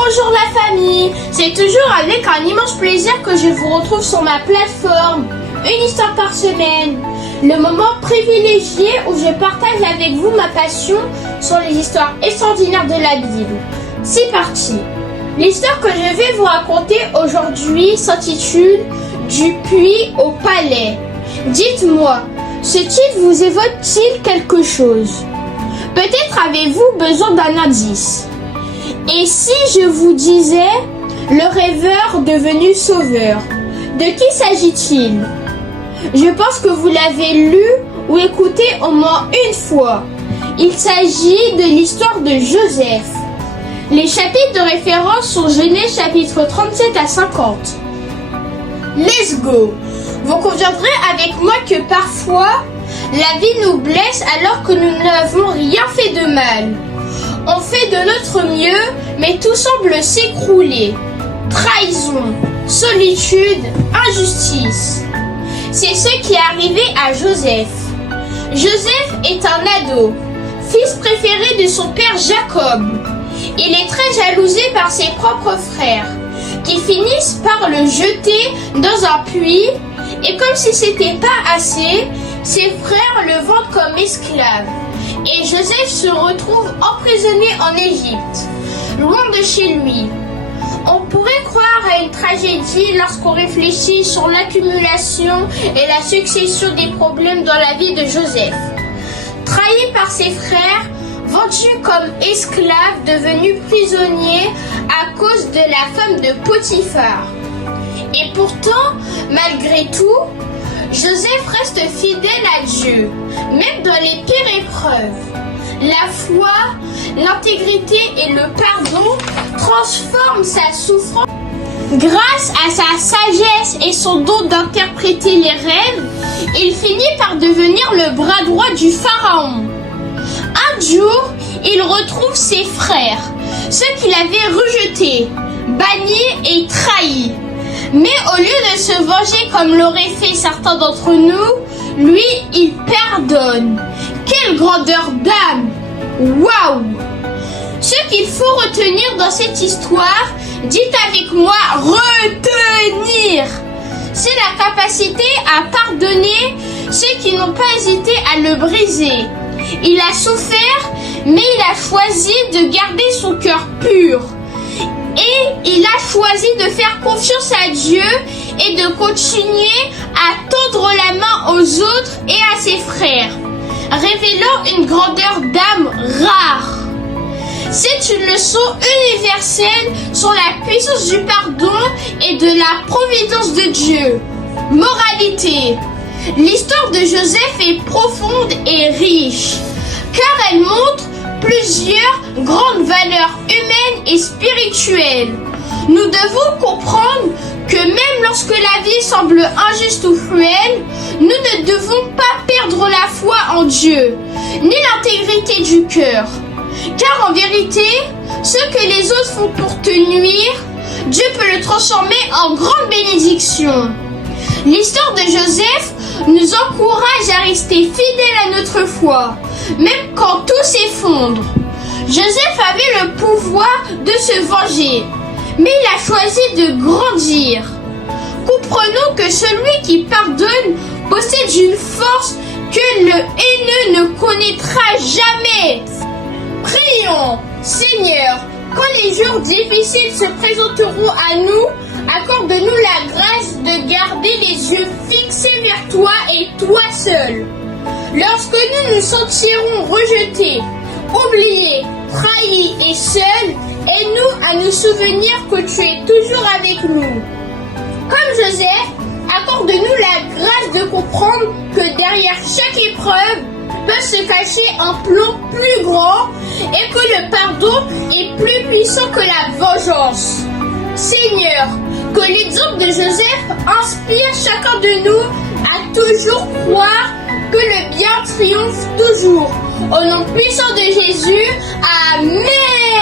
Bonjour la famille, c'est toujours avec un immense plaisir que je vous retrouve sur ma plateforme, une histoire par semaine, le moment privilégié où je partage avec vous ma passion sur les histoires extraordinaires de la Bible. C'est parti. L'histoire que je vais vous raconter aujourd'hui s'intitule « Du puits au palais ». Dites-moi, ce titre vous évoque-t-il quelque chose? Peut-être avez-vous besoin d'un indice. Et si je vous disais « Le rêveur devenu sauveur », de qui s'agit-il? Je pense que vous l'avez lu ou écouté au moins une fois. Il s'agit de l'histoire de Joseph. Les chapitres de référence sont Genèse chapitre 37 à 50. Let's go! Vous conviendrez avec moi que parfois, la vie nous blesse alors que nous n'avons rien fait de mal. On fait de notre mieux, mais tout semble s'écrouler. Trahison, solitude, injustice. C'est ce qui est arrivé à Joseph. Joseph est un ado, fils préféré de son père Jacob. Il est très jalousé par ses propres frères, qui finissent par le jeter dans un puits, et comme si c'était pas assez, ses frères le vendent comme esclave. Et Joseph se retrouve emprisonné en Égypte, loin de chez lui. On pourrait croire à une tragédie lorsqu'on réfléchit sur l'accumulation et la succession des problèmes dans la vie de Joseph. Trahi par ses frères, vendu comme esclave, devenu prisonnier à cause de la femme de Potiphar. Et pourtant, malgré tout, Joseph reste fidèle à Dieu, même dans les pires épreuves. La foi, l'intégrité et le pardon transforment sa souffrance. Grâce à sa sagesse et son don d'interpréter les rêves, il finit par devenir le bras droit du pharaon. Un jour, il retrouve ses frères, ceux qu'il avait rejetés, bannis et trahis. Mais au lieu de se venger comme l'auraient fait certains d'entre nous, lui, il pardonne. Quelle grandeur d'âme! Waouh! Ce qu'il faut retenir dans cette histoire, dites avec moi, retenir! C'est la capacité à pardonner ceux qui n'ont pas hésité à le briser. Il a souffert, mais il a choisi de garder son cœur pur. Et il a choisi de faire confiance à Dieu et de continuer à tendre la main aux autres et à ses frères, révélant une grandeur d'âme rare. C'est une leçon universelle sur la puissance du pardon et de la providence de Dieu. Moralité. L'histoire de Joseph est profonde et riche, car elle montre plusieurs grandes valeurs humaines et spirituelles. Nous devons comprendre que même lorsque la vie semble injuste ou cruelle, nous ne devons pas perdre la foi en Dieu, ni l'intégrité du cœur. Car en vérité, ce que les autres font pour te nuire, Dieu peut le transformer en grande bénédiction. L'histoire de Joseph nous encourage à rester fidèles à notre foi, même quand tout s'effondre. Joseph avait le pouvoir de se venger, mais il a choisi de grandir. Comprenons que celui qui pardonne possède une force que le haineux ne connaîtra jamais. Prions, Seigneur, quand les jours difficiles se présenteront à nous, accorde-nous la grâce de garder les yeux fixés vers toi et toi seul. Lorsque nous nous sentirons rejetés, oubliés, trahis et seuls, aide-nous à nous souvenir que tu es toujours avec nous. Comme Joseph, accorde-nous la grâce de comprendre que derrière chaque épreuve peut se cacher un plan plus grand et que le pardon est plus puissant que la vengeance. Seigneur, que l'exemple de Joseph inspire chacun de nous à toujours croire que le bien triomphe toujours. Au nom puissant de Jésus, Amen.